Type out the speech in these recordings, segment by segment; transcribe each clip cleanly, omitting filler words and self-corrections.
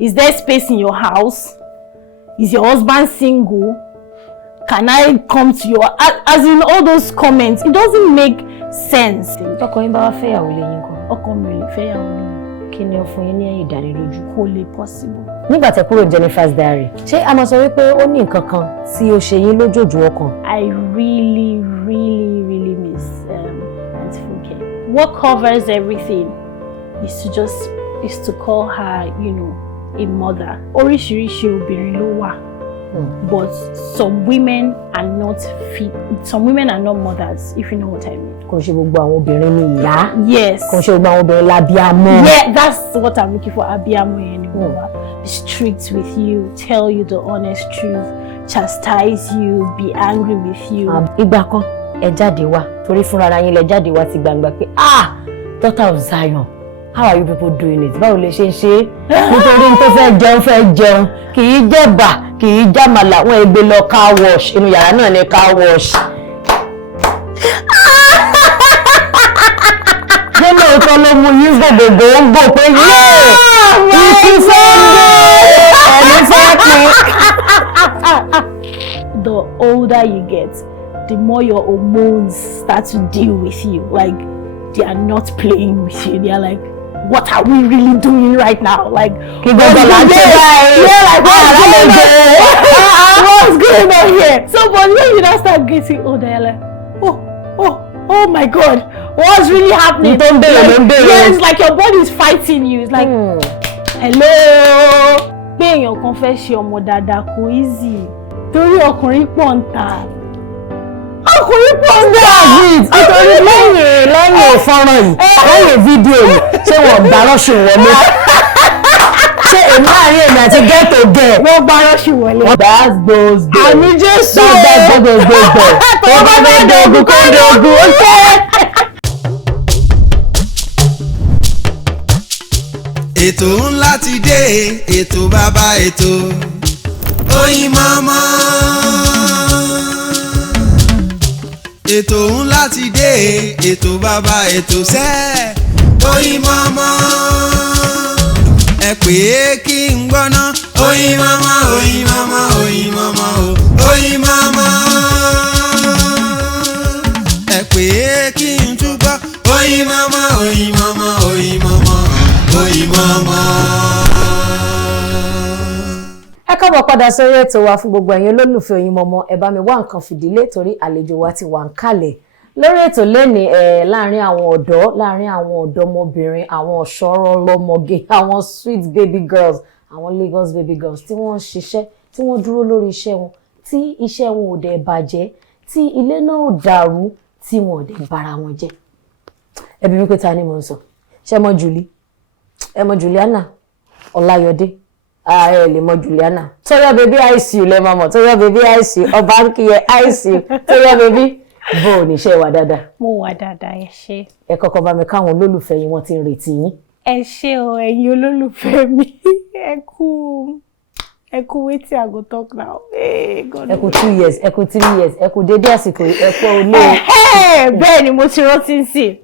Is there space in your house? Is your husband single? Can I come to your... As in all those comments, it doesn't make sense. Ọkọ yín bá wá fẹ́ ìyàwó lé yín kọ́. Ọkọ mi ò lè fẹ́ ìyàwó lé yín. Kí ni ó fún yín ní ìdánilójú? Kò lè possible. Nígbà tẹ́ kúrò Jenifas Dairy, ṣé a máa sọ wípé ó ní nǹkan kan tí ó ṣe yín lójoojú ọkàn? I really miss Aunty Funke. What covers everything is to call her, you know, a mother. Oríṣiríṣi obìnrin ló wà. But some women are not mothers, if you know what I mean. Kò ṣe gbogbo àwọn obìnrin ni ìyá. Yes. Kò ṣe gbogbo àwọn obìnrin lábíamọ. Yeah, that's what I'm looking for. Abíamọ anymore. Be strict with you, tell you the honest truth, chastise you, be angry with you. Ìgbà kan ẹ jáde wá torí fúnra ara yín lẹ jáde wá ti gbangba pé daughter of Zion. How are you people doing it? Báwo lè ṣe ń ṣe? Nítorí n tó fẹ́ jẹun, kì í jẹ̀bà, kì í jàmàlà, wọ́n gbé lọ car wash, inú yàrá náà ní car wash. Ṣé lóòótọ́ ló mú yín gbogbo ń bò pé ìkí The older you get, the more your hormones start to deal with you. Like, they are not playing with you. They are like, what are we really doing right now? Like, what's going on here? So, but when you now start getting older, you're like, oh my God, what's really happening? It's like your body is fighting you. It's like, hello. Being your confession, ọmọ dáadáa kò easy. Torí ọkùnrin pọ̀ ń ta. Ọkùnrin pọ̀ ń ta. Nítorí lẹ́yìn ìfọ́nrán yìí, lẹ́yìn fídíò yìí, ṣé wọ́n gbá rọ́ṣù wọlé? Ṣé èmi àárín èmi àti ghetto girl? Wọ́n gbá rọ́ṣù wọlé. That's those girls. Àmì Jésù. That's those girls. Tó bá fẹ́ dogun kó dogun, ó ṣe. Ètò ńlá ti dé, ètò bàbá ètò Oyinmomo. Ètò ńlá ti dé, ètò bàbá ètò sẹ́ Oyinmomo. Ẹ pè é kí n gbọ́ná Oyinmomo, Oyinmomo, Oyinmomo, Oyinmomo. Ẹ pè é kí n túbọ̀ Oyinmomo, Oyinmomo, Oyinmomo, Oyinmomo. Ẹ káàbọ̀ padà sórí ètò wa fún gbogbo ẹ̀yin olólùfẹ́ Oyinmomo. Ẹ bá mi wá nǹkan fìdílé torí àlejò wa ti wà ń kalẹ̀ lórí ètò lẹ́ni láàrin àwọn ọ̀dọ́, láàrin àwọn ọ̀dọ́mọbìnrin, àwọn ọ̀ṣọ́rọ̀ lọ́mọge, àwọn sweet baby girls, àwọn Lagos baby girls tí wọ́n ń ṣiṣẹ́, tí wọ́n dúró lórí iṣẹ́ wọn, tí iṣẹ́ wọn ò dẹ̀ bàjẹ́, tí ilé náà ò dàrú, tí wọn ò dẹ̀ bara wọn jẹ́. Ẹbí mi pé ta ni mo ń sọ? Ṣé mọ Julie? Ẹ mọ Juliana Olayode? Ẹ lè mọ Juliana. TOYO baby ICU lẹ máa mọ̀. TOYO baby ICU, ọba ń kí ẹ ICU. TOYO baby bó o ní ṣe wà dáadáa. Mo wà dáadáa, ẹ ṣé. Ẹ kọ́kọ́ bá mi káwọn olólùfẹ́ yín wọ́n ti ń retí yín. Ẹ ṣé o, ẹ̀yin olólùfẹ́ mi. Ẹ kú wetin I go talk now. Ẹ kú 2 years, ẹ kú 3 years, ẹ kú dédé àsìkò ẹ kú olóò. Bẹ́ẹ̀ ni mo ti rántí sí.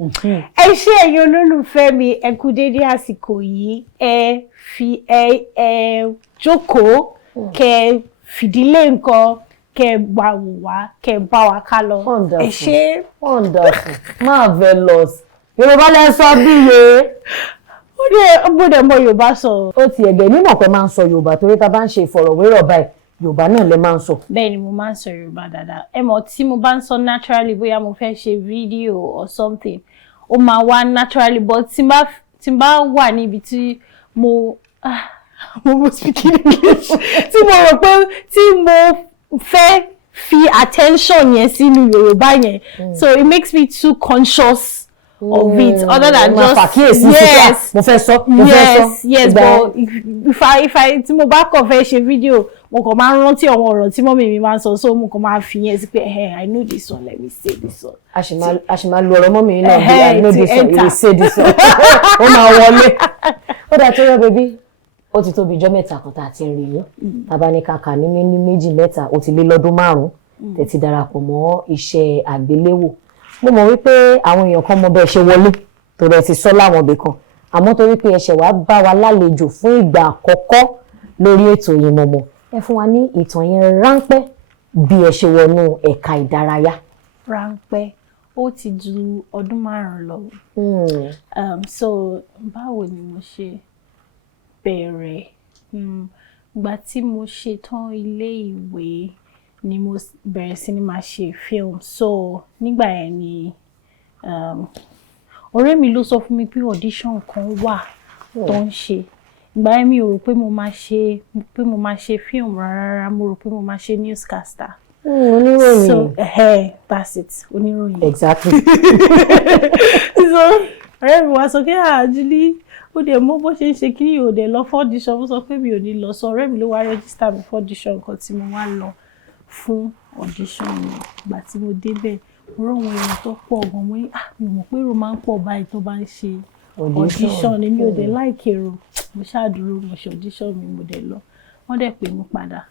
Ẹ ṣé ẹ̀yin olólùfẹ́ mi, ẹ kú dédé àsìkò yìí. Ẹ fi jókòó, kẹ́ fìdílé nǹkan, kẹ́ wá wò wá, kẹ́ bá wa ká lọ. Ẹ ṣé. Wonderful. Marvelous. Yorùbá lẹ sọ bí ye. Ó dẹ̀ mọ Yorùbá sọ. Ó ti ẹ̀gẹ̀ nímọ̀ pé máa ń sọ Yorùbá torí ta bá ń ṣe ìfọ̀rọ̀wérọ̀ báyìí Yorùbá náà lẹ máa ń sọ. Bẹ́ẹ̀ ni mo máa ń sọ Yorùbá dáadáa. Ẹ mọ̀ tí mo bá ń sọ naturally bóyá mo fẹ́ ṣe video or something, ó máa wá naturally, but tí n bá wà níbi tí mo speak English tí mo rò pé tí mo fẹ́ fi attention yẹn sínú Yorùbá yẹn, so it makes me too conscious of it other than just yes mo fẹ́ sọ but if I tí mo bá kàn fẹ́ ṣe video mo kàn máa ń rántí àwọn ọ̀rọ̀ tí mọ́mì mi máa ń sọ, so mo kàn máa fi yẹn sí pé I know this one, let me say this one. a ṣì máa lu ọ̀rọ̀ mọ́mì náà bí I know this one, you will say this one. Ó máa wọlé. Ó dà TOYO baby, ó ti tóbi ijọ́ mẹ́ta kan tá a ti ń rí yín. Tàbá ní kàkà ní méjì mẹ́ta ó ti lé lọ́dún 5 tẹ́ ti darapọ̀ mọ́ iṣẹ́ àgbéléwò. Mo mọ̀ wípé àwọn èèyàn kan mọ bẹ́ẹ̀ ṣe wọlé tó rẹ̀ ti sọ láwọn ibì kan. àmọ́ torí pé ẹ ṣẹ̀ wá bá wa lálejò fún ìgbà àkọ́kọ́ lórí ètò Oyinmomo ẹ fún wa ní ìtàn yẹn ráńpẹ́ bí ẹ ṣe wọnú ẹ̀ka ìdárayá. Ráńpẹ́ ó ti ju ọdún 5 lọ. So báwo ni mo ṣe bẹ̀rẹ̀? Ìgbà tí mo ṣe tán ilé ìwé ni mo bẹ̀rẹ̀ sí ní máa ṣe film. So nígbà yẹn ni ọ̀rẹ́ mi ló sọ fún mi pé audition kan wà tó ń ṣe. Ìgbà yẹn mi ò rò pé mo máa ṣe film rárá, mo rò pé mo máa ṣe newscaster. Oníròyìn. So that's it, oníròyìn. Exactly. So ọ̀rẹ́ mi wá sọ pé Julie ó dẹ̀ mọ̀ bó ṣe ń ṣe kí o dẹ̀ lọ for audition. Mo sọ pé mi ò ní lọ. So ọ̀rẹ́ mi ló wá register mi for audition kan tí mo wá lọ fún audition mi. Ìgbà tí mo débẹ̀ mo rò àwọn èèyàn tó pọ̀ gan. Mo ní mi ò mọ̀ pé èrò máa ń pọ̀ báyìí tó bá ń ṣe audition ni. Mi ò dẹ̀ like èrò. Mo ṣáàdúró mo ṣe audition mi mo dẹ̀ lọ. Wọ́n dẹ̀ pè mí padà.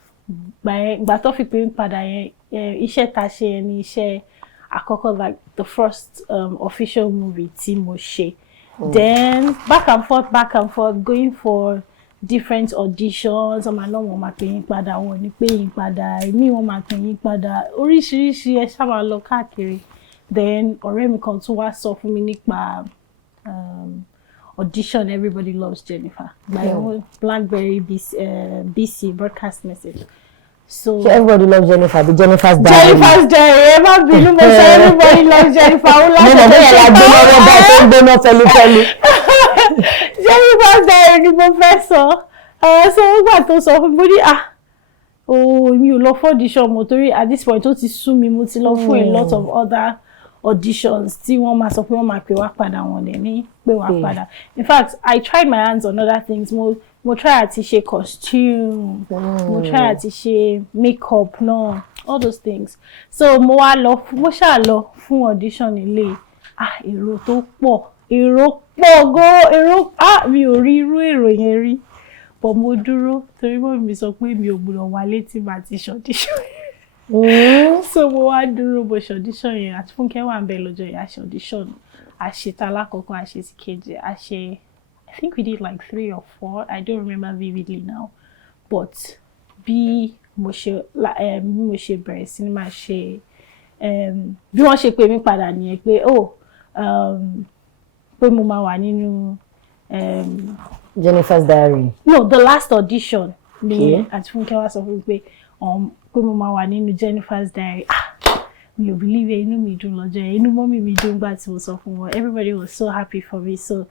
Ìgbà tó fi pè mí padà yẹn iṣẹ́ tá ṣe yẹn ni iṣẹ́ àkọ́kọ́, like the first official movie tí mo ṣe. Then back and forth going for different auditions. Ọmọ náà wọ́n máa pè yín padà, wọ́n ní pè yín padà, èmi wọ́n máa pè yín padà, oríṣiríṣi ẹ ṣáà máa lọ káàkiri. Then ọ̀rẹ́ mi kan tún wá sọ fún mi nípa audition Everybody Loves Jennifer by BlackBerry BC broadcast message. So Everybody Loves Jennifer, the Jenifas Dairy. Jenifas Dairy, ẹ má bínú mo sọ Everybody Loves Jennifer. Ó láti mo mọ̀ bóyá la gbé lọ́wọ́ bá tó ń gbóná fẹlifẹli. Jenifas Dairy ni mo fẹ́ sọ. So nígbà tó sọ fún mi, mo ní mi ò lọ fún audition mo torí at this point ó ti sú mi, mo ti lọ fún a lot of other auditions tí wọ́n máa sọ pé wọ́n máa pè wá padà, wọ́n dẹ̀ ní pè wá padà. In fact, I tried my hands on other things. Mo try àti ṣe costume, mo try àti ṣe makeup náà, all those things. So mo ṣáà lọ fún audition ilé. Èrò tó pọ̀, èrò pọ̀ gan, mi ò rí irú èrò yẹn rí. But mo dúró torí mọ́ mi sọ pé mi ò gbọ́dọ̀ wálé tí màá ti ṣe audition. So mo wá dúró bó ṣe audition yẹn àti Funke wà ń bẹ lọ́jọ́ yẹn, a ṣe audition. A ṣe ta lákọ̀ọ́kọ́, a ṣe ti kejì, a ṣe I think we did like 3 or 4. I don't remember vividly now. But bí mo ṣe bẹ̀rẹ̀ sí ní máa ṣe bí wọ́n ṣe pè mí padà nìyẹn pé pé mo máa wà nínú Jenifas Dairy. No, the last audition ni àti Funke wá sọ fún mi pé mo máa wà nínú Jenifas Dairy. Mi ò believe it, inú mi dùn lọ́jọ́ yẹn, inú mọ́mì mi dùn gbà tí mo sọ fún wọn. Everybody was so happy for me. So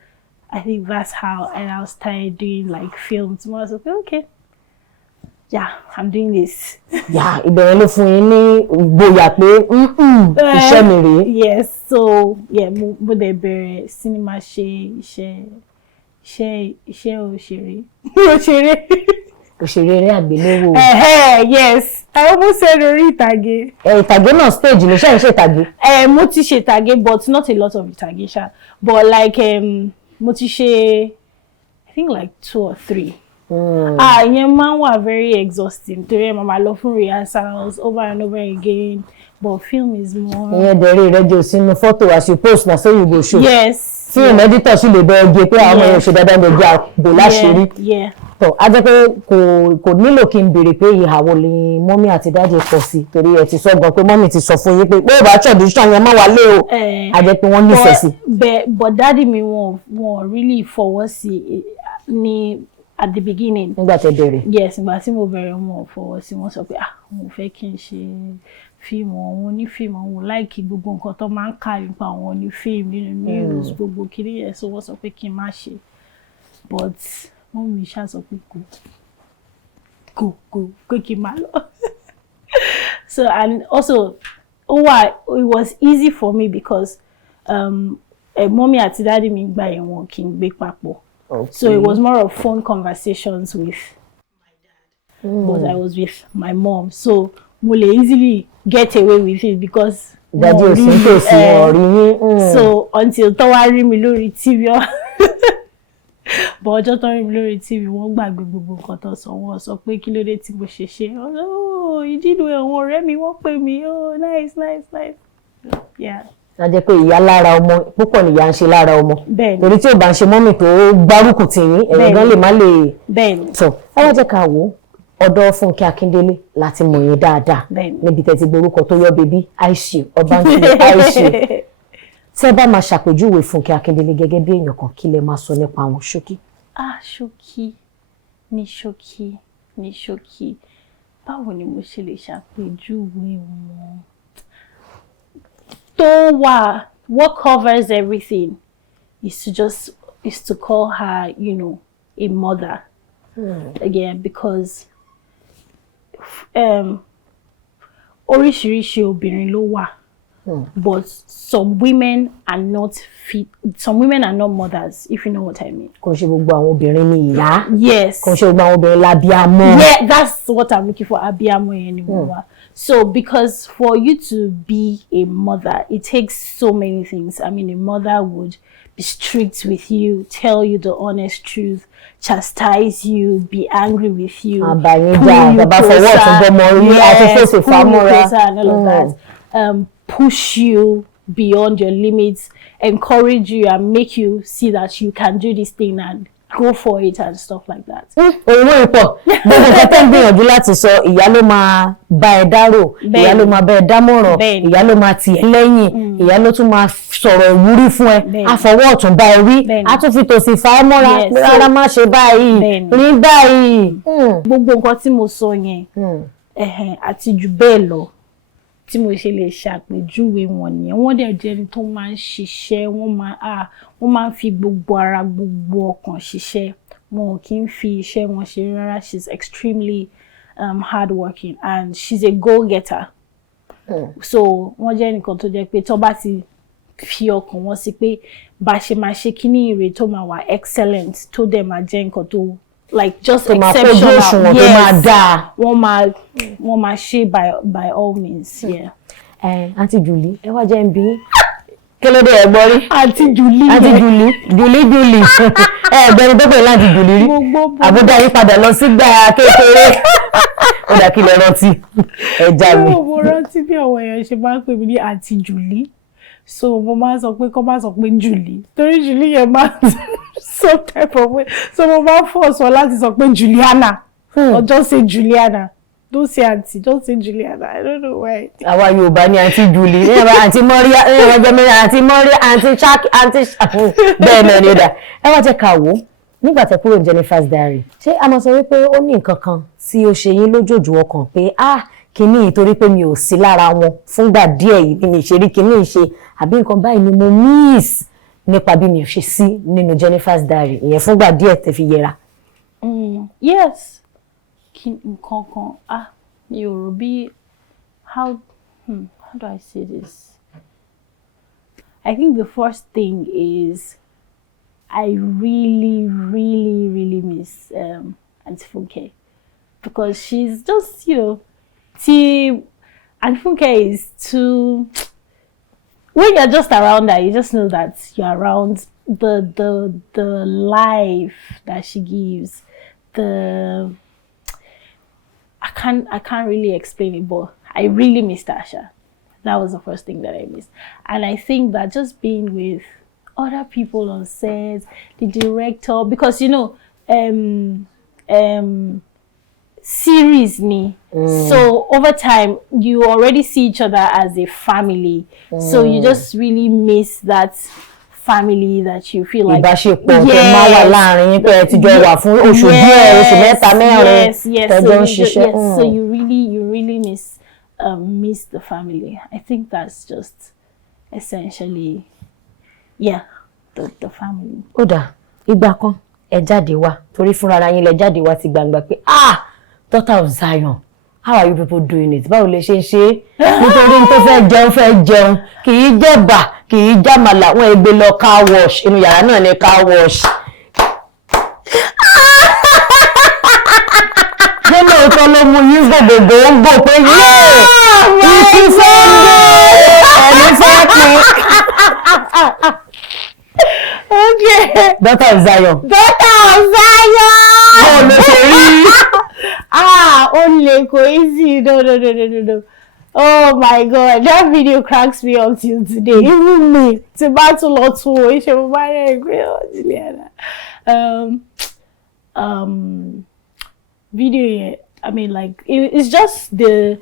I think that's how I started doing like films. I was like, okay, yeah, I'm doing this. Yeah, ìbẹ̀rẹ̀ ló fún yín ní ìgboyà pé iṣẹ́ mi rèé. Yes, so yeah, mo dẹ̀ bẹ̀rẹ̀ cinema ṣe iṣẹ́ òṣèré. Òṣèré eré àgbéléwò. Yes, I almost said orí ìtàgé. Ìtàgé náà stage ló ṣe ìtàgé. Mo ti ṣe ìtàgé but not a lot of ìtàgé ṣá. But like mo ti ṣe I think like 2 or 3. Ìyẹn máa ń wà very exhausting torí ẹ máa lọ fún rehearsals over and over again, but film is more. Ìyẹn dẹ̀rẹ̀ rẹ́jọ sínú photo as you post na so you go show. Yes. Film editor sì lè bẹ ẹgbẹ́ pé àwọn èèyàn ṣe dáadáa lè jẹ́ àbò láṣìírí. Tó a jẹ́ pé kò nílò kí n béèrè pé ìhàwọ̀ lè mọ́mí àti dáàdì kọ sí torí ẹ ti sọ gan pé mọ́mí ti sọ fún yín pé ó bá tradition yẹn má wà lé o. A jẹ́ pé wọ́n nífẹ̀ẹ́ sí. But dáàdì mi wọ́n really fọwọ́ sí ní at the beginning. Nígbà tẹ́ bẹ̀rẹ̀. Yes, ìgbà tí mo bẹ̀rẹ̀ wọ́n fọwọ́ sí, wọ́n sọ pé mo fẹ́ kí n ṣe fíìmù àwọn onífíìmù àwọn láìkí gbogbo nǹkan tó máa ń kà nípa àwọn onífíìmù nínú news gbogbo kiri yẹn, so wọ́n sọ pé kí n má ṣe, but wọ́n mi ṣáà sọ pé kò kí n má lọ. So and also it was easy for me because mommy àti daddy mi gbà yẹn wọn kì í gbé papọ̀. Okay. So it was more of phone conversations with my dad, but I was with my mom. So mo lè easily get away with it because daddy ò sí tòsí ọ̀rí. So until tó wá rí mi lórí TV, but ọjọ́ tó rí mi lórí TV wọ́n gbàgbé gbogbo nǹkan tó sọ, wọ́n sọ pé kí ló dé tí mo ṣe ṣe. Oh, you did well, àwọn ọ̀rẹ́ mi wọ́n pè mí. Oh, nice. Yeah. a jẹ́ pé ìyá lára ọmọ púpọ̀ ni ìyá ń ṣe lára ọmọ torí tí ò bá ń ṣe mọ́mì tó gbárùkù tì yín ẹ̀rọ gan lè má lè tọ̀ ẹ wá jẹ́ ká wò ọ̀dọ̀ Funke Akindele láti mọ̀ yín dáadáa níbi tẹ́ ti gborúkọ TOYO BABY Aishu Ọbántúndé Aishu tẹ́ bá máa ṣàpèjúwe Funke Akindele gẹ́gẹ́ bí èèyàn kan kí lẹ máa sọ nípa àwọn ṣókí. Ṣókí báwo ni mo ṣe lè ṣàpèjúwe wọn tó wà what covers everything is to call her, you know, a mother. Again, because oríṣiríṣi obìnrin ló wà, but some women are not mothers, if you know what I mean. Kò ṣe gbogbo àwọn obìnrin ni ìyá. Yes. Kò ṣe gbogbo àwọn obìnrin lábíamọ. Yeah, that's what I'm looking for, abíamọ anymore. So because for you to be a mother, it takes so many things. I mean, a mother would be strict with you, tell you the honest truth, chastise you, be angry with you, pull you closer, and all of that. Push you beyond your limits, encourage you and make you see that you can do this thing and go for it and stuff like that. Owó ìpọ̀ gbogbo nǹkan tẹ́ ń gbìyànjú láti sọ ìyá ló máa bá ẹ dárò ìyá ló máa bá ẹ dámọ̀ràn ìyá ló máa tì ẹ́ lẹ́yìn ìyá ló tún máa sọ̀rọ̀ ìwúrí fún ẹ àfọwọ́ ọ̀tún bá ẹ wí á tún fi tòsì fà á mọ́ra pé rárá má ṣe báyìí rí báyìí. Gbogbo nǹkan tí mo sọ yẹn àti jù bẹ́ẹ̀ lọ tí mo ṣe lè ṣàpèjúwe wọn nìyẹn wọ́n dẹ̀ jẹ́ ẹni tó máa ń ṣiṣẹ́ wọ́n máa ń fi gbogbo ara gbogbo ọkàn ṣiṣẹ́ wọn kì í fi iṣẹ́ wọn ṣe rárá. She's extremely hardworking and she's a go-getter. So wọ́n jẹ́ nǹkan tó jẹ́ pé tó bá ti fi ọkàn wọn sí pé bá ṣe máa ṣe kíní ire tó máa wà excellent tó dẹ̀ máa jẹ́ nǹkan tó like just exceptional. Yes, wọ́n máa ṣe by all means. Yeah. Aunty Julie, ẹ wá jẹ́ ń bi kí ló dé ẹ gbọ́ rí? Aunty Julie. Ẹ̀gbẹ́ni tó pè láti Julie rí. Àbúdá yí padà lọ sígbà kékeré. Ó dà kí lẹ rántí. Ẹ já mi. Mo rántí bí àwọn èèyàn ṣe máa ń pè mí ní Aunty Julie. So mo máa sọ pé kó má sọ pé Julie. Torí Julie yẹn máa some type of way. So mo máa force wọn láti sọ pé Juliana. Or just say Juliana. Don't say auntie, just say Juliana. I don't know why. Àwa Yorùbá ni Aunty Julie. Aunty Maria, Aunty Maria, Aunty Chuck, Aunty bẹ́ẹ̀ náà ni ó dà. Ẹ wá jẹ́ ká wò nígbà tẹ́ kúrò ní Jenifas Dairy. Ṣé a máa sọ wípé ó ní nǹkan kan tí ó ṣe yín lójoojú ọkàn pé kíní torí pé mi ò sí lára wọn fúngbà díẹ̀ yìí bí mi ṣe rí kíní ṣe àbí nǹkan báyìí ni mo miss nípa bí mi ò ṣe sí nínú Jenifas Dairy ìyẹn fúngbà díẹ̀ tẹ́ fi yẹra. Yes. Nǹkan kan mi ò rò bí how do I say this? I think the first thing is I really miss Aunty Funke because she's just, you know, Aunty Funke is too. When you're just around her, you just know that you're around the life that she gives. I can't really explain it, but I really missed Asha. That was the first thing that I missed. And I think that just being with other people on set, the director, because you know, series ni. So over time, you already see each other as a family. So you just really miss that family that you feel like ìbáṣepọ̀ tó máa wà láàrin pé ẹ ti jọ wà fún oṣù díẹ̀ oṣù mẹ́ta mẹ́rin tẹ́jọ́ ń ṣiṣẹ́. So you really miss the family. I think that's just essentially the family. Ó dà ìgbà kan ẹ jáde wá torí fúnra ara yín lẹ jáde wá ti gbangba pé daughter of Zion, how are you people doing it? Báwo lè ṣe ń ṣe nítorí tó fẹ́ jẹun kì í jẹ̀bà kì í jàmàlà wọn ègbè lọ car wash inú yàrá náà ní car wash. Ṣé lóòótọ́ ló mú yín gbogbo ń gbò pé ìtì Sunday ẹ̀mí fẹ́ pín. Okay. Daughter of Zion. Ó lè kò easy. No. Oh my God, that video cracks me up till today. Even me, it's about to lot to Juliana. Video, I mean, like it's just the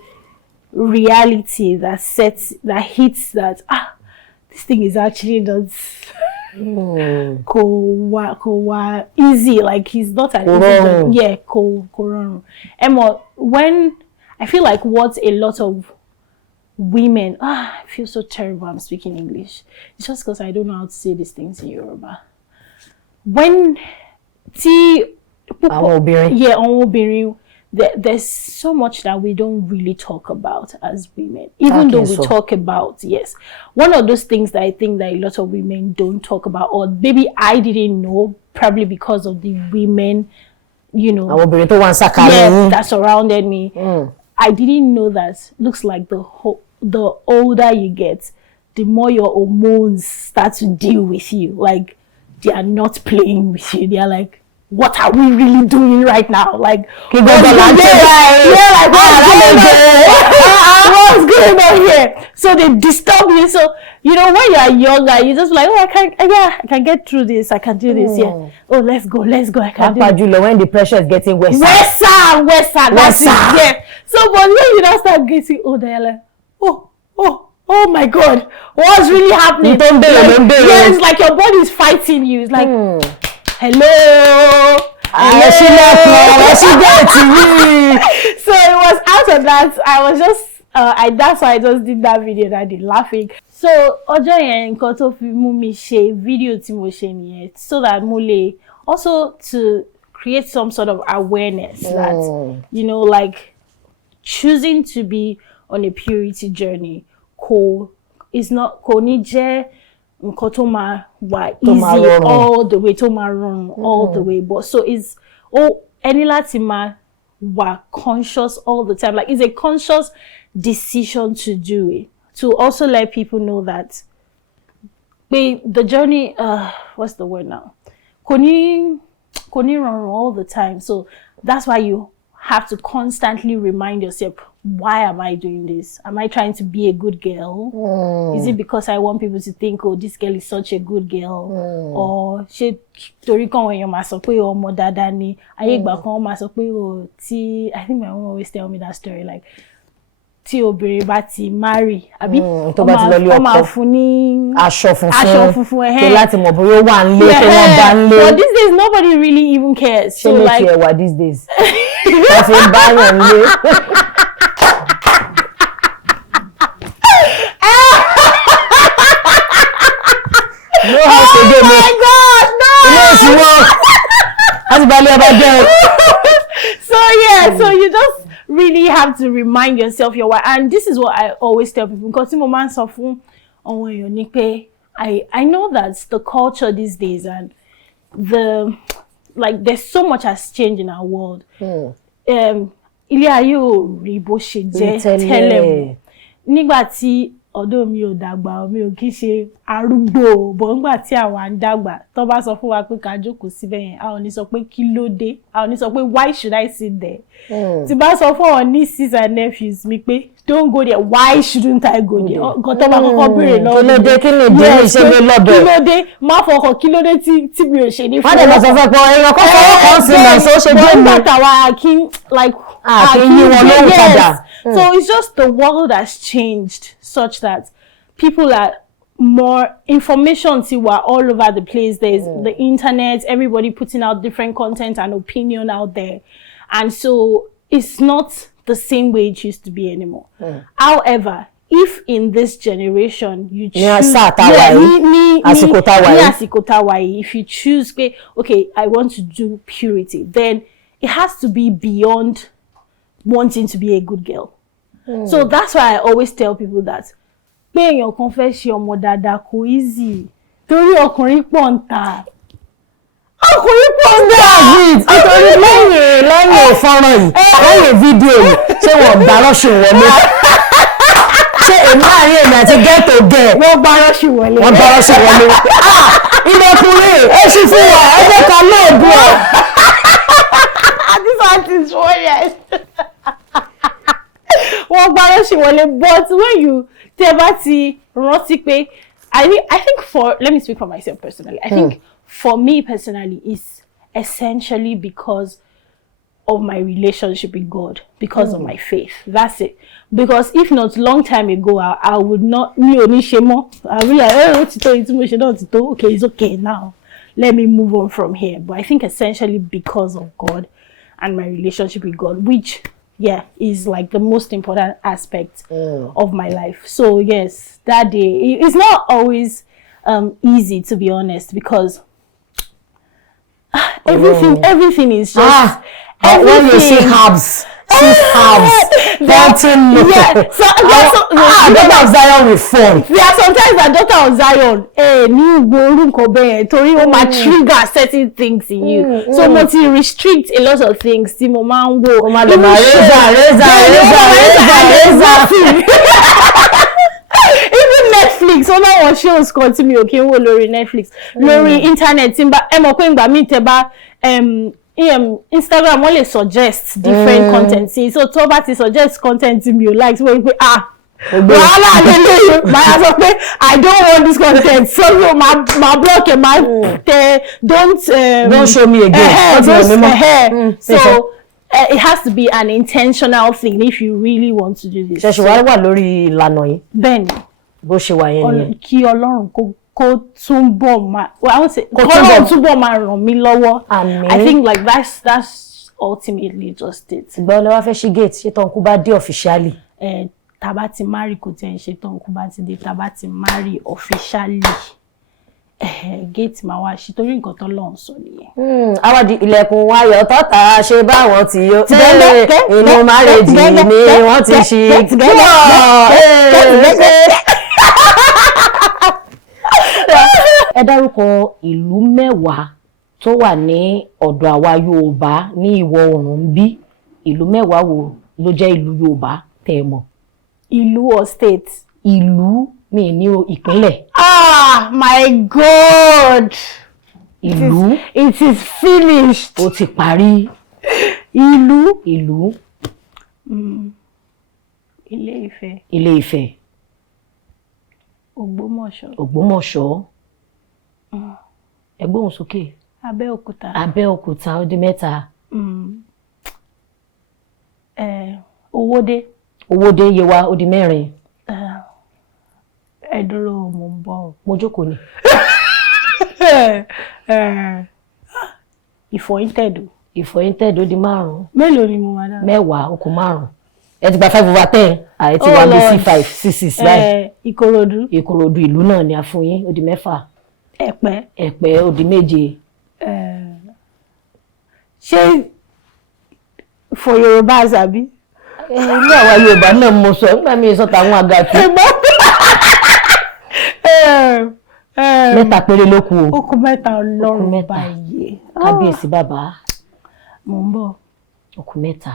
reality that hits that this thing is actually not easy. Like he's not an easy, when I feel like what a lot of women, I feel so terrible I'm speaking English. It's just because I don't know how to say these things in Yoruba. When there's so much that we don't really talk about as women, even though we talk about, yes, one of those things that I think that a lot of women don't talk about, or maybe I didn't know, probably because of the women, you know, that surrounded me. I didn't know that. Looks like the older you get, the more your hormones start to deal with you. Like they are not playing with you. They are like, what are we really doing right now? Like, what's going on here? So they disturb you. So, you know, when you are younger, you just like, I can get through this. I can do this. Yeah. Oh, let's go. I can do it. When the pressure is getting worse. That's it. Yeah. So, but when you now start getting older, you're like, oh my God, what's really happening? It's like your body is fighting you. It's like, hello. So it was out of that. I was just that's why I just did that video that I did laughing. So ọjọ́ yẹn nǹkan tó fi mú mi ṣe video tí mo ṣe nìyẹn, so that mo lè also to create some sort of awareness that, you know, like choosing to be on a purity journey ní jẹ́ nǹkan tó máa wà easy all the way, tó máa rọrùn all the way, but so it's ẹni láti máa wà conscious all the time. Like it's a conscious decision to do it, to also let people know that the journey, what's the word now? Kò ní rọrùn all the time. So that's why you have to constantly remind yourself, why am I doing this? Am I trying to be a good girl? Is it because I want people to think, oh, this girl is such a good girl? Or she torí kan when you ma sọ pé ọmọ dáadáa ni, ayé ìgbà kan ma sọ pé o tí, I think my mom always tell me that story, like tí obìnrin bá ti marry, àbí tó bá ti lọ lé ọkọ fún ní aṣọ funfun tó láti mọ̀ bóyá ó wà nílé tó wọ́n bá nílé. But these days nobody really even cares. So like these days. Wọ́n fi ń bá yàn nílé. No house again. Oh my God, no! So yeah, so you just really have to remind yourself your why. And this is what I always tell people, because I know that the culture these days and there's so much has changed in our world. Ilé ayé ò rí bó ṣe jẹ́ tẹ́lẹ̀. Nígbà tí ọ̀dọ̀ mi ò dàgbà, mi ò kì í ṣe arúgbó, bọ̀ nígbà tí àwa ń dàgbà, tó bá sọ fún wa pé ká jókòó síbẹ̀ yẹn, a ò ní sọ pé kí ló dé, a ò ní sọ pé why should I sit there? Tí bá sọ fún our nieces and nephews mi pé don't go there, why shouldn't I go there? Nǹkan tó bá kọ́kọ́ béèrè lọ́wọ́. Kí ló dé ìṣègbè lọ́dọ̀? Kí ló dé má fọkàn, kí ló dé tí mi ò ṣe ní fún ọ? Wọ́n dẹ̀ lọ sọ fún ẹ pé èèyàn kọ́kọ́ kan sí náà so ṣe bí mi. But àwa kí like so it's just the world has changed such that people are more information were all over the place. There's the internet, everybody putting out different content and opinion out there, and so it's not the same way it used to be anymore. However, if in this generation you choose if you choose okay, I want to do purity, then it has to be beyond wanting to be a good girl. So that's why I always tell people that pé èèyàn kan fẹ́ ṣe ọmọ dáadáa kò easy, torí ọkùnrin pọ̀ ń ta. Ọkùnrin pọ̀ ń ta. Nítorí lẹ́yìn fọ́nrán yìí, lẹ́yìn fídíò yìí, ṣé wọ́n gbá rọ́ṣù wọlé? Ṣé èmi àárín èmi àti gẹ́tò gẹ̀? Wọ́n gbá rọ́ṣù wọlé. Ilẹ̀kùnrin ẹ ṣí fún wa, ẹ jẹ́ ká lóògùn ọ̀. This one is 4 years. wọ́n gbá ló ṣì wọlé. But when you tẹ́ bá ti rántí pé, I think let me speak for myself personally. I think for me personally, it's essentially because of my relationship with God, because of my faith. That's it. Because if not, long time ago, I would not, I would be like, okay, it's okay now. Let me move on from here. But I think essentially because of God and my relationship with God, which, is like the most important aspect of my life. So yes, that day, it's not always easy, to be honest, because everything is just... when you see herbs, daughter of Zion will fall. There are sometimes that daughter of Zion, Tori ma trigger certain things in you. So multi restrict a lot of things. Timo mango, even Netflix, all our shows continue. Okay, lórí Netflix, lórí internet. Timba, ngba mi teba Instagram only suggest different content. So tó bá ti suggest content to me you like, so we I don't want this content. So my block don't show me again. So it has to be an intentional thing if you really want to do this. So wà lórí ìlànà yìí. Bẹ́ẹ̀ni. Bó ṣe wà yẹn ni. Kí Ọlọ́run kó túnbọ̀ máa, I won't say Ọlọ́run túnbọ̀ máa ràn mí lọ́wọ́. I think like that's ultimately just it. Ìgbà wo wá fẹ́ ṣí gate, ṣé tọ́nkú bá dé officially? Tá bá ti marry kò tẹ́ ń ṣe tọ́nkú bá ti dé, tá bá ti marry officially. Gate máa wá ṣí torí nǹkan tó lọ́n sọ nìyẹn. Àwa di ilẹ̀kùn ayọ̀ tọ́ta ṣe báwọn tí yó. Inú marriage ni wọ́n ti ṣí. Ẹ dárúkọ ìlú mẹ́wàá tó wà ní ọ̀dọ̀ àwa Yorùbá ní ìwọ̀ oòrùn ń bí. Ìlú mẹ́wàá wo ló jẹ́ ìlú Yorùbá tẹ́ mọ̀? Ìlú or state? Ìlú mi ní ìpínlẹ̀. My God! Ìlú. It is finished. Ó ti parí. Ìlú. Ilé Ifẹ̀. Ilé Ifẹ̀. Ògbómọ̀ṣọ́. Ẹ gbóhùn sókè. Abẹ́òkúta ó di mẹ́ta. Owódé Yewa ó di mẹ́rin. Ẹ dúró, mo ń bọ̀. Mo jókòó ni. Ìfọ̀yíntẹ̀dù ó di márùn-ún. Mélòó ni mo máa dá? Mẹ́wàá ó kù márùn-ún. Ẹ ti gba 5/10. Ẹ ti wá bí C5 C6 báyìí. Ìkòròdú ìlú náà ni a fún yín ó di mẹ́fà. Ẹ̀pẹ́ ó di méje. Ṣé for Yorùbá àbí? Ilé àwa Yorùbá náà mo sọ nígbà mi sọ tàwọn àgàtú. Mẹ́ta péré ló kù o. Ó kù mẹ́ta Ọlọ́run báyìí. Kábíyèsí bàbá. Mo ń bọ̀. Ó kù mẹ́ta.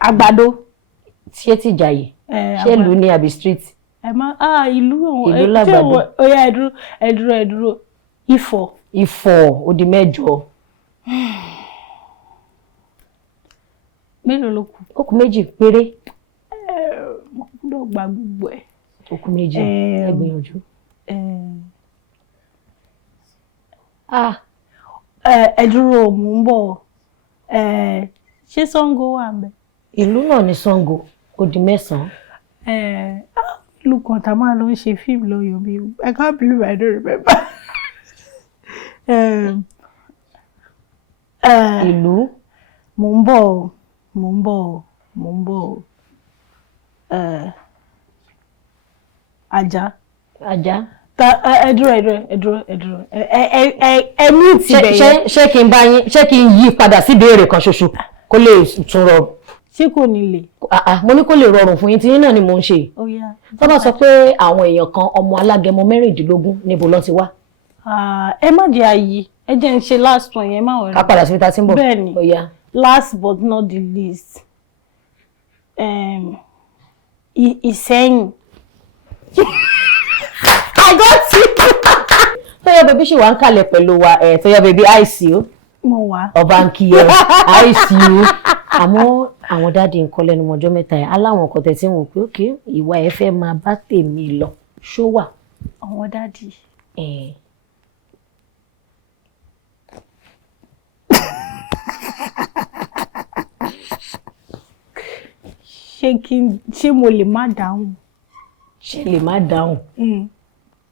Àgbàdo. Ṣé ti Ìjàyè? Ṣé ìlú ní àbí street? Ìlú lágbàdo. Ó yá ẹ dúró. Ifọ̀ ó di mẹ́jọ. Mélòó ló kù? Ó kù méjì péré. Mo gbọ́dọ̀ gba gbogbo ẹ̀. Ó kù méjì. Ẹ gbìyànjú. Ẹ dúró, mo ń bọ̀. Ṣé Ṣàngó wà ńbẹ̀? Ìlú náà ni Ṣàngó ó di mẹ́sàn-án. Ìlú kan tá máa lọ ń ṣe fíìmù lọ́yọ̀ mi. I can't believe I don't remember. Ìlú. Mo ń bọ̀. Ajá. Ẹ dúró. Ẹ mú ti bẹ̀yẹ. Ṣé kí n yí padà sí ìbéèrè kan ṣoṣo kó lè tún rọrùn? Ṣé kò ní lè? Mo ní kó lè rọrùn fún yín tí yín náà ni mo ń ṣe. Tó bá sọ pé àwọn èèyàn kan ọmọ alágẹmọ 16 níbo ló ti wá? Ẹ má jẹ́ àyè. Ẹ jẹ́ ń ṣe last one yẹn, má wọ̀rẹ́. Ká padà sí ibi tá tí ń bọ̀. Bẹ́ẹ̀ni. Ó yá. Last but not the least. Ìsẹ́yìn. I got you. TOYO BABY ṣì wà ń kalẹ̀ pẹ̀lú wa. TOYO BABY ICU. Mo wà. Ọba ń kí ẹ. ICU. Àmọ́ àwọn dáàdi nǹkan lẹ́nu ọjọ́ mẹ́ta yẹn aláwọn nǹkan tẹ̀ tí wọ́n pé òkè ìwà ẹ̀ fẹ́ máa bá tèmi lọ ṣó wà. àwọn dáàdi. ṣé mo lè má dáhùn. ṣé lè má dáhùn.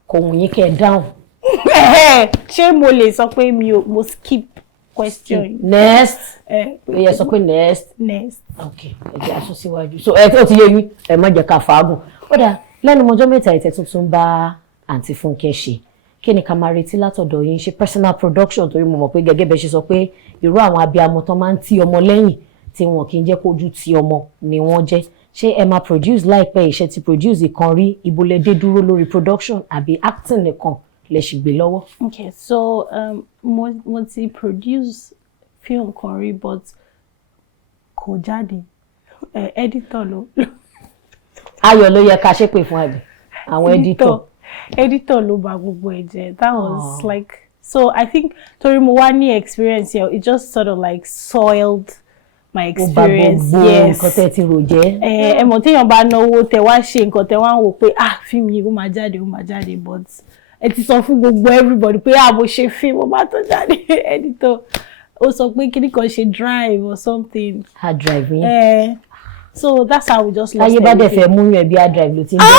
kò wù yín kẹ́ ẹ dáhùn. ṣé mo lè sọ pé mo skip question. Next. Yẹ sọ pé next. Okay, ẹ jẹ́ aṣọ síwájú. So ó ti yé yín, ẹ má jẹ́ ká fàágùn. Ó dà lẹ́nu ọjọ́ mẹ́ta ìtẹ́ tuntun bá àǹtí Funke ṣe. Kí ni ká máa retí látọ̀dọ̀ yín ṣe personal production torí mo mọ̀ pé gẹ́gẹ́ bẹ́ ṣe sọ pé irú àwọn abiyamọ tán máa ń tí ọmọ lẹ́yìn tí wọn kì í jẹ́ kójú tí ọmọ ni wọ́n jẹ́. Ṣé ẹ máa produce láìpẹ́ iṣẹ́ ti produce ìkan rí ibolẹ́dé dúró lórí production àbí acting nìkan lè ṣì gbé lọ́wọ́? Okay, so mo ti produce film kan rí but kò jáde. Editor ló. Ayọ̀ ló yẹ ká ṣépè fún àbí àwọn editor ló bà gbogbo ẹ̀ jẹ́. That was like, so I think torí mo wá ní experience here, it just sort of like soiled my experience. Yes. Nǹkan tẹ́ ti rò jẹ́. Ẹ mọ̀ téèyàn bá náwó tẹ́ wá ṣe nǹkan tẹ́ wá ń wò pé fíìmù yìí ó máa jáde but ẹ ti sọ fún gbogbo everybody pé mo ṣe fíìmù ó máa tó jáde. Editor ó sọ pé kíní kan ṣe drive or something. Hard drive yẹn. So that's how we just lost everything. Ayé bá dẹ̀ fẹ́ mú yẹn bí hard drive ló ti ń bẹ̀rẹ̀.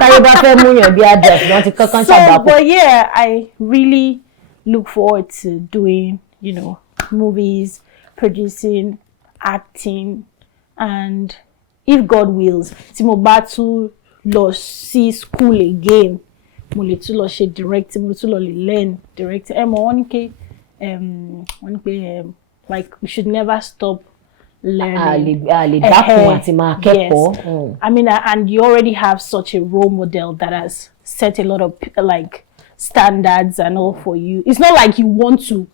Táyé bá fẹ́ mú yẹn bí hard drive ló ti kankan ṣàgbàpọ̀. So but yeah, I really look forward to doing, movies, producing, acting, and if God wills, tí mo bá tún lọ sí school again, mo lè tún lọ ṣe directing, mo tún lọ lè learn directing. Wọ́n ní pé like we should never stop learning. lè dákun àti máa kẹ́kọ̀ọ́. I mean, and you already have such a role model that has set a lot of like standards and all for you. It's not like you want to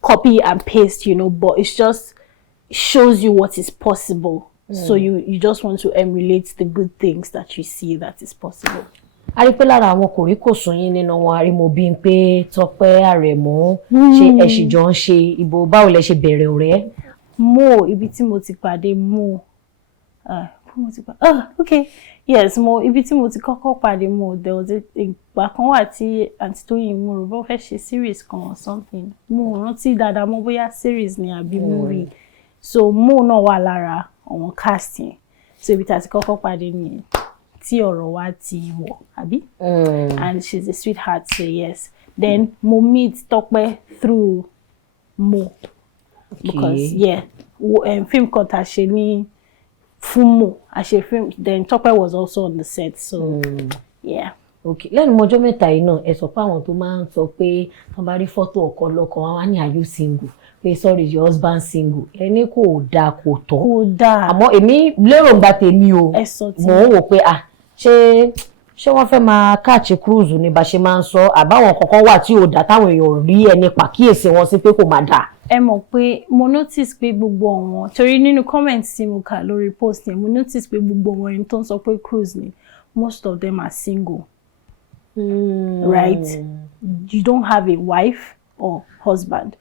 copy and paste, but it's just shows you what is possible. So you just want to emulate the good things that you see that is possible. A rí pé lára àwọn kòríkòsùn yín nínú wọn arímọ bí n pé Tọ́pẹ́ Àrẹ̀mú ṣe ẹ sì jọ ń ṣe ibo báwo lẹ ṣe bẹ̀rẹ̀ ọ̀rẹ́? Mo ibi tí mo ti pàdé okay, yes, ibi tí mo ti kọ́kọ́ pàdé there was ìgbà kan wà tí àǹtí Tóyìn mo rò bó fẹ́ ṣe series kan or something. Mo rántí dáadáa mo bóyá series ni àbí movie. So mo náà wà lára àwọn casting. So ibi tí a ti kọ́kọ́ pàdé nìyẹn. Tí ọ̀rọ̀ wa ti wọ̀ àbí? And she's a sweetheart, so yes. Then mo meet Tọ́pẹ́ through Mo. Okay. Because film kan tá ṣe ní fún Mo. A ṣe film, then Tọ́pẹ́ was also on the set, so yeah. Okay. Lẹ́nu ọjọ́ mẹ́ta yìí náà ẹ sọ pé àwọn tó máa ń sọ pé wọ́n bá rí fọ́tò ọkọ lọ́kọ wọn wá ní are you single? Pé sorry your husband single. Ẹni kò dáa kò tọ́. Kò dáa. Àmọ́ èmi lérògbà tèmi o. Ẹ sọ tí. Mo ń wò pé ṣé wọ́n fẹ́ máa káàkiri cruise ní bá ṣe máa ń sọ àbáwọn kankan wà tí ò dá táwọn èèyàn rí ẹni pàkíyèsí wọn sí pé kò máa dà. Ẹ mọ̀ pé mo notice pé gbogbo àwọn torí nínú comments tí mo kà lórí post yẹn mo notice pé gbogbo àwọn ẹni tó ń sọ pé cruise ni most of them are single. Right? You don't have a wife or husband.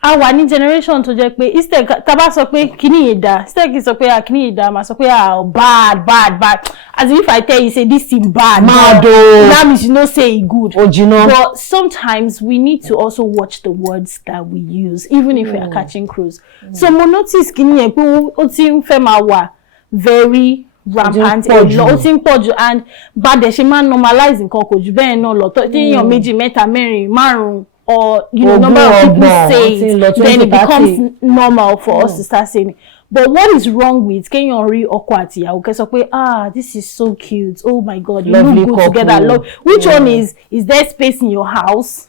A wà ní generation tó jẹ́ pé instead tá bá sọ pé kíní yìí dá instead kí sọ pé kíní yìí dá máa sọ pé bad as if I tell you say this thing bad that means you know say e good. But sometimes we need to also watch the words that we use even if we are catching cruise. So mo notice kíní yẹn pé ó ti ń fẹ́ máa wà very rampant ó ti ń pọ̀ jù and bad ẹ̀ ṣe máa normalize nǹkan kò jù bẹ́ẹ̀ náà lọ téèyàn méjì mẹ́ta mẹ́rin márùn-ún or number of people say it, then it becomes normal for us to start saying it. But what is wrong with kenyan rí ọkọ àti ìyàwó kẹ́ sọ pé this is so cute, oh my god, you look good together. Which one is there space in your house?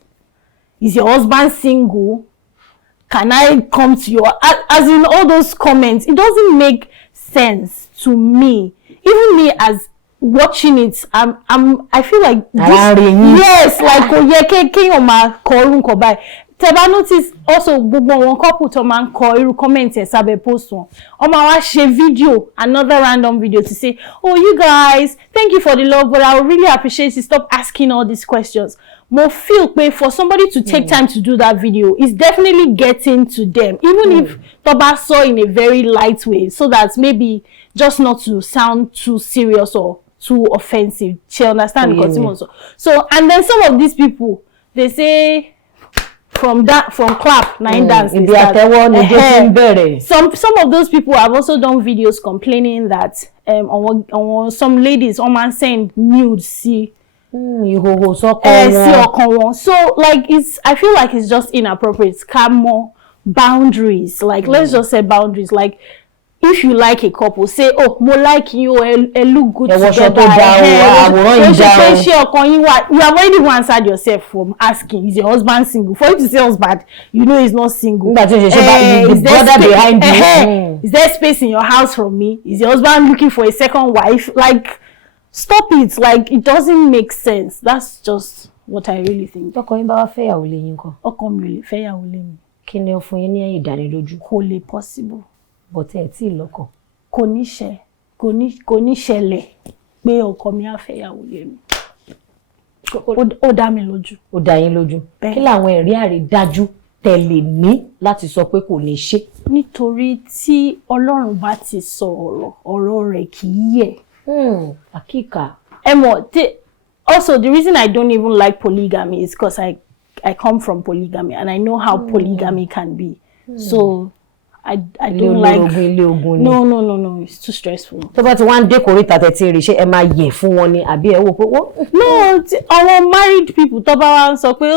Is your husband single? Can I come to your as in all those comments? It doesn't make sense to me. Even me as watching it, I feel like this, yes, like kéèyàn máa kọ irú nǹkan báyìí. Tẹ́ bá notice also gbogbo àwọn couple tó máa ń kọ irú comment ẹ̀ sábẹ́ post wọn. Ó máa wá ṣe video, another random video to say, oh you guys, thank you for the love, but I would really appreciate you stop asking all these questions. mo feel pé for somebody to take time to do that video is definitely getting to them, even if Toba saw in a very light way, so that maybe just not to sound too serious or too offensive. She understand so and then some of these people, they say from clap 9 dance some of those people have also done videos complaining that on some ladies man send nudes see so like I feel like it's just inappropriate. More boundaries, like let's just say boundaries, like if you like a couple, say, oh, more like you, look good together. You have already answered yourself from asking, is your husband single? For you to say husband, you know he's not single. Is there space in your house for me? Is your husband looking for a second wife? Like, stop it. Like, it doesn't make sense. That's just what I really think. Possible. But it's iloko. Kò ní ṣẹlẹ̀ pé ọkọ mi á fẹ́yàwó lé mi. Ó dá mi lójú. Ó dá yín lójú. Kí làwọn ẹ̀rí àrídájú tẹ̀lé ní láti sọ pé kò lè ṣe? Nítorí tí Ọlọ́run bá ti sọ ọ̀rọ̀ rẹ̀ kì í yẹ̀. Àkíkà. Also, the reason I don't even like polygamy is because I come from polygamy and I know how polygamy can be. So I don't like. No, it's too stressful. So but one day korita tete ri se e ma ye fún wọn ni àbí ẹ wò pé no, our married people tó bá wá sọ pé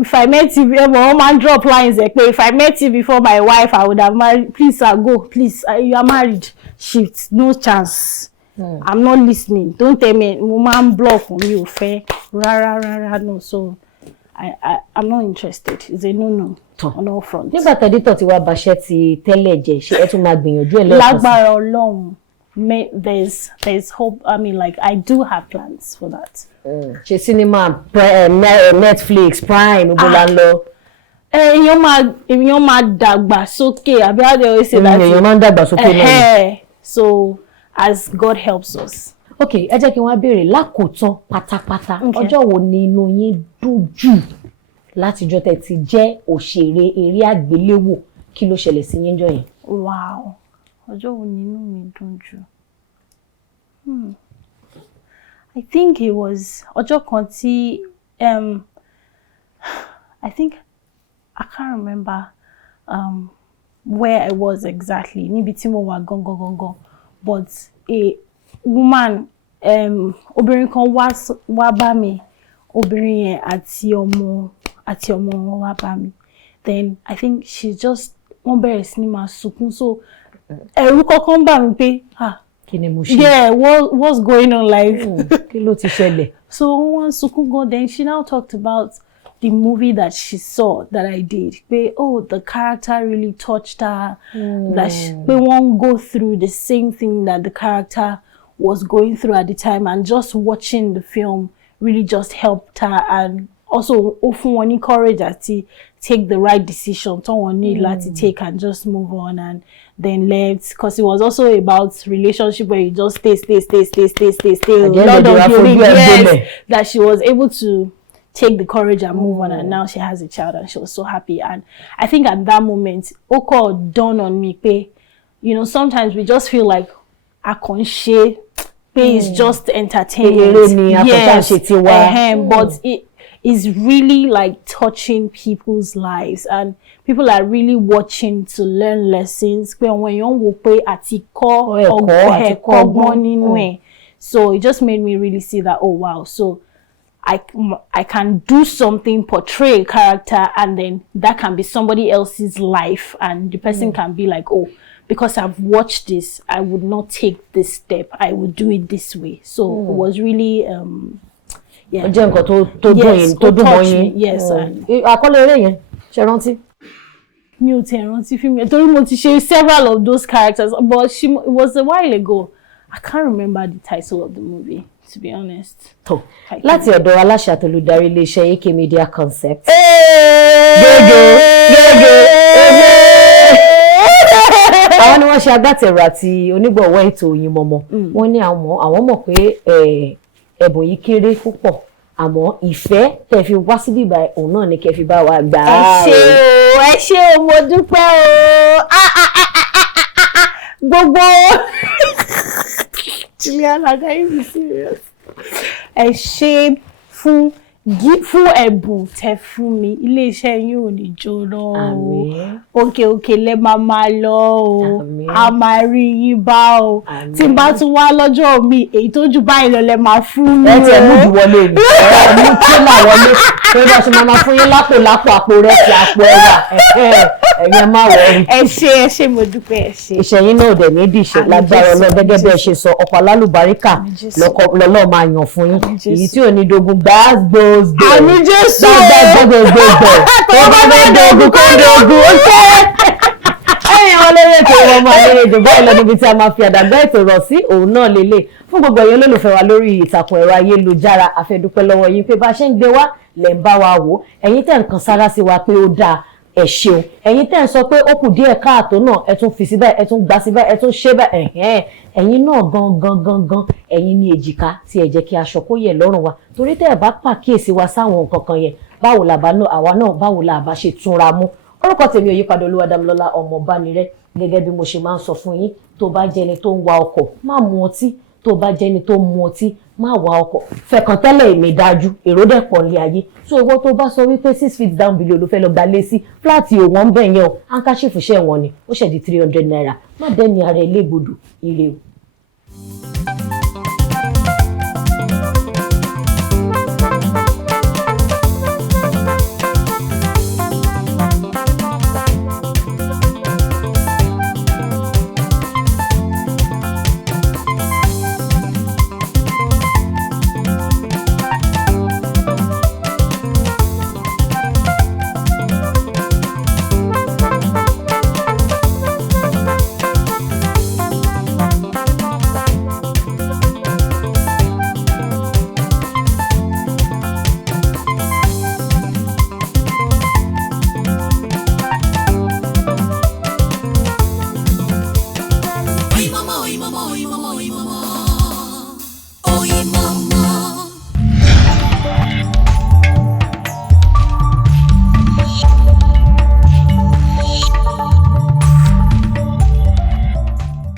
if I met you, man drop lines like, if I met you before my wife, I would have married. Please, go. Please, you are married. Shift. No chance. I'm not listening. Don't tell me, woman block from you. Fair. Rara. No. So, I'm not interested. It's a no. On all fronts. Nígbà tẹ́dí tó ti wá bàṣẹ́ ti tẹ́lẹ̀ jẹ́ ṣé ẹ tún máa gbìyànjú ẹ̀ lẹ́ẹ̀kan sí. Lágbára Ọlọ́run, there's hope. I mean, like, I do have plans for that. Ṣé cinema, Netflix, Prime, gbogbo la ń lọ. Èèyàn máa dàgbà sókè, àbí how they always say that. Èèyàn máa ń dàgbà sókè náà. So, as God helps us. Okay, ẹ jẹ́ kí wọ́n béèrè lákòótán pátápátá. Ọjọ́ wo ni inú yín dùn jù? Látijọ́ tẹ́ ti jẹ́ òṣèré eré àgbéléwò, kí ló ṣẹlẹ̀ sí yín jọ́ yẹn? Wow. Ọjọ́ wo ni inú mi dùn jù? I think it was ọjọ́ kan tí I think I can't remember where I was exactly. Níbi tí mo wà gangan. But a woman obìnrin kan wá bá mi. Obìnrin yẹn àti ọmọ wá bá mi. Then I think she just wọ́n bẹ̀rẹ̀ sí ní máa sunkún. So ẹ̀rù kọ́kọ́ ń bà mí pé kí ni mo ṣe? Yeah, what's going on, like kí ló ti ṣẹlẹ̀? So wọ́n sunkún gan. Then she now talked about the movie that she saw that I did. Pé the character really touched her. That pé wọ́n go through the same thing that the character was going through at the time, and just watching the film really just helped her, and also often one encourage her to take the right decision. Someone need to take and just move on, and then left, because it was also about relationship where you just stay. Lot of regret that she was able to take the courage and move on, and now she has a child and she was so happy. And I think at that moment, Oko dawned on me, sometimes we just feel like Akonshe is just entertainment. Yes, but it is really like touching people's lives, and people are really watching to learn lessons. So it just made me really see that, oh wow, so I can do something, portray a character, and then that can be somebody else's life, and the person can be like, oh, because I've watched this, I would not take this step. I would do it this way. So it was really, yeah. Yes, yes. Several of those characters, but it was a while ago. I can't remember the title of the movie, to be honest. Láti ọ̀dọ̀ aláṣẹ àtolùdarí iléeṣẹ́ AK Media Concept. Àwọn ni wọ́n ṣe agbátẹrù àti onígbọ̀wọ́ ètò Oyinmomo. Wọ́n ní àwọn mọ̀ pé ẹ̀bùn yìí kéré púpọ̀ àmọ́ ìfẹ́ tẹ́ fi wá síbí báyìí òun náà ni kẹ́ fi bá wa gbà á. ẹ ṣé o mo dúpẹ́ o gbogbo Juliana, can you be serious? Ẹ ṣé fún ẹ̀bùn tẹ́ fún mi, iléeṣẹ́ yín ò ní jóná o, òkè lẹ máa lọ o, a máa rí yín bá o, tí n bá tún wá lọ́jọ́ mi èyí tó jù báyìí lọ lẹ máa fún mi. ẹ tiẹ̀ mú jù wọlé ni mú tẹ́lá wọlé tó bá ṣe máa fún yín lápò àpò rẹ̀ ti àpò ẹ̀wà ẹ̀yẹ má wọrí. ẹ ṣé mo dúpẹ́ ẹ ṣé. ìṣẹ̀yìn náà dẹ̀ ní ìdíṣẹ́ lágbára Ọlọ́run gẹ́gẹ́ bí ẹ ṣe sọ ọ̀pọ̀ alálùbáríkà lọ́lọ́ máa yàn fún yín èyí tí ò ní dogun gbàgbó. Àmì Jésù gbogbo tó bá fẹ́ dogun kó dogun ó ṣe. ẹ̀yin wọn lórí ètò ìwọ̀n ọmọ àlejò báyìí lọ níbi tí a máa fi àdàgbà ètò rọ̀ sí òun náà lélẹ̀ fún gbogbo ẹ̀yin olólùfẹ́ wa lórí ìtàkùn ẹ̀rọ ayélujára a fẹ́ dúpẹ́ lọ́wọ́ yín pé bá a ṣe ń gbé wá lẹ̀ ń bá wa wò ẹ̀yin tẹ̀ ń kan sára sí wa pé ó dáa ẹ ṣeun ẹ̀yin tẹ́ ń sọ pé ó kù díẹ̀ káàtó náà ẹ tún fi síbẹ̀ ẹ tún gbà síbẹ̀ ẹ tún ṣe bẹ́ẹ̀ ẹ̀yin náà gangan ẹ̀yin ní èjìká tí ẹ jẹ́ kí aṣọ kó yẹ lọ́rùn wa torí tẹ́ ẹ bá pàkíyèsí wa sáwọn nǹkan kan yẹn báwo làbá náà àwa náà báwo la bá ṣe túnra mú orúkọ tèmi ò yípadà Olúwadámilọ́lá ọmọ Bánirẹ́ gẹ́gẹ́ bí mo ṣe máa ń sọ fún yín tó bá jẹni tó ń wa ọkọ̀ má mu ọtí tó bá jẹni tó mu ọtí má wa ọkọ̀ fẹ̀kàn tẹ́lẹ̀ èmi dájú èrò dẹ̀ pọ̀ ní ayé so ìwọ tó bá sọ wípé 6 feet down below ló fẹ́ lọ gbalé sí fúláàtì òwọ́n ń bẹ̀ yẹn o handkerchief ṣẹ̀ wọ́n ni ó ṣẹ̀ di 300 naira má dẹ́ni ara ẹ̀ légbodò ire o. Oyinmomo